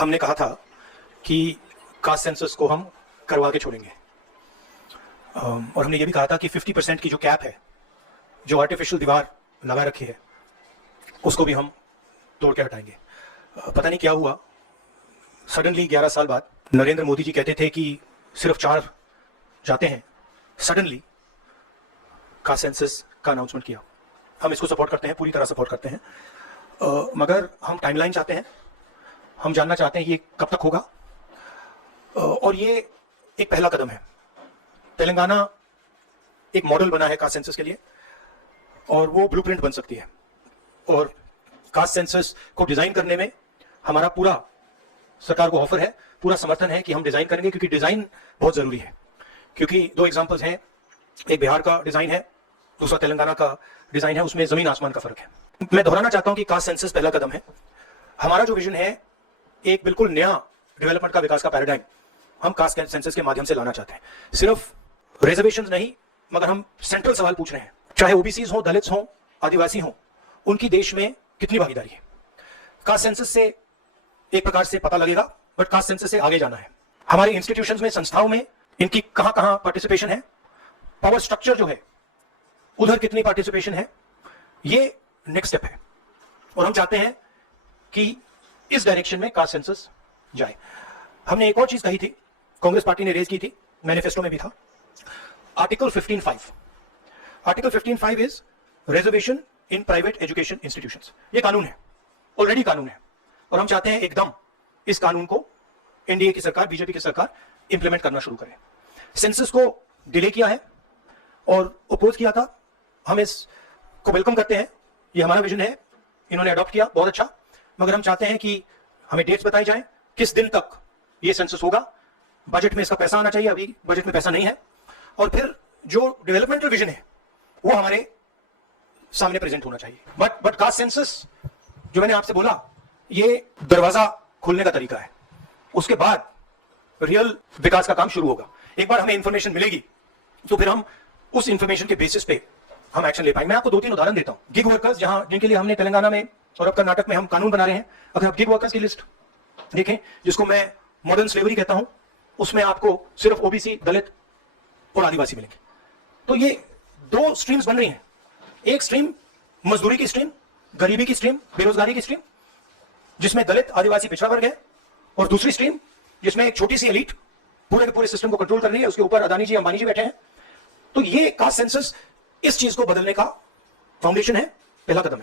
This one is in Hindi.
हमने कहा था कि कास्ट सेंसस को हम करवा के छोड़ेंगे, और हमने ये भी कहा था कि 50% की जो कैप है, जो आर्टिफिशियल दीवार लगा रखी है, उसको भी हम तोड़ के हटाएंगे। पता नहीं क्या हुआ, सडनली 11 साल बाद नरेंद्र मोदी जी कहते थे कि सिर्फ 4 जाते हैं, सडनली कास्ट सेंसस का अनाउंसमेंट किया। हम इसको सपोर्ट करते हैं, पूरी तरह सपोर्ट करते हैं, मगर हम टाइमलाइन चाहते हैं। हम जानना चाहते हैं ये कब तक होगा, और ये एक पहला कदम है। तेलंगाना एक मॉडल बना है कास्ट सेंसस के लिए, और वो ब्लूप्रिंट बन सकती है। और कास्ट सेंसस को डिजाइन करने में हमारा पूरा सरकार को ऑफर है, पूरा समर्थन है कि हम डिजाइन करेंगे, क्योंकि डिजाइन बहुत जरूरी है। क्योंकि 2 एग्जांपल्स हैं, एक बिहार का डिजाइन है, दूसरा तेलंगाना का डिजाइन है, उसमें जमीन आसमान का फर्क है। मैं दोहराना चाहता हूं कि कास्ट सेंसस पहला कदम है। हमारा जो विजन है, एक बिल्कुल नया डेवलपमेंट का, विकास का पैराडाइम हम कास्ट सेंसस के माध्यम से लाना चाहते हैं। सिर्फ रिजर्वेशंस नहीं, मगर हम सेंट्रल सवाल पूछ रहे हैं, चाहे ओबीसीज हो, दलित्स हो, आदिवासी हो, उनकी देश में कितनी भागीदारी है। कास्ट सेंसस से एक प्रकार से पता लगेगा, बट कास्ट सेंसस से आगे जाना है। हमारे इंस्टीट्यूशंस में, संस्थाओं में इनकी कहां कहां पार्टिसिपेशन है, पावर स्ट्रक्चर जो है उधर कितनी पार्टिसिपेशन है, ये नेक्स्ट स्टेप है। और हम चाहते हैं कि इस डायरेक्शन में कास्ट सेंसस जाए। हमने एक और चीज कही थी, कांग्रेस पार्टी ने रेज की थी, मैनिफेस्टो में भी था, article 15(5). Article 15(5) is reservation in private education institutions. ये कानून है, ऑलरेडी कानून है, और हम चाहते हैं एकदम इस कानून को एनडीए की सरकार, बीजेपी की सरकार इंप्लीमेंट करना शुरू करे। सेंसस को डिले किया है और अपोज किया था, हम इसको वेलकम करते हैं, ये हमारा विजन है, इन्होंने अडॉप्ट किया, बहुत अच्छा। मगर हम चाहते हैं कि हमें डेट्स बताई जाएं, किस दिन तक ये सेंसस होगा, बजट में इसका पैसा आना चाहिए, अभी बजट में पैसा नहीं है, और फिर जो डेवलपमेंटल विजन है वो हमारे सामने प्रेजेंट होना चाहिए। बट कास्ट सेंसस जो मैंने आपसे बोला, ये दरवाजा खोलने का तरीका है, उसके बाद रियल विकास का काम शुरू होगा। एक बार हमें इंफॉर्मेशन मिलेगी तो फिर हम उस इंफॉर्मेशन के बेसिस पे हम एक्शन ले पाएंगे। मैं आपको 2-3 उदाहरण देता हूं। गिग वर्कर्स, जहां जिनके लिए हमने तेलंगाना में और अब कर्नाटक में हम कानून बना रहे हैं, अगर आप गिग वर्कर्स की लिस्ट देखें, जिसको मैं मॉडर्न स्लेवरी कहता हूं, उसमें आपको सिर्फ ओबीसी, दलित और आदिवासी मिलेंगे। तो ये 2 स्ट्रीम्स बन रही हैं। एक स्ट्रीम मजदूरी की स्ट्रीम, गरीबी की स्ट्रीम, बेरोजगारी की स्ट्रीम, जिसमें दलित, आदिवासी, पिछड़ा वर्ग है, और दूसरी स्ट्रीम जिसमें एक छोटी सी एलीट पूरे के पूरे सिस्टम को कंट्रोल कर रही है, उसके ऊपर अदानी जी, अंबानी जी बैठे हैं। तो ये कास्ट सेंसस इस चीज को बदलने का फाउंडेशन है, पहला कदम है।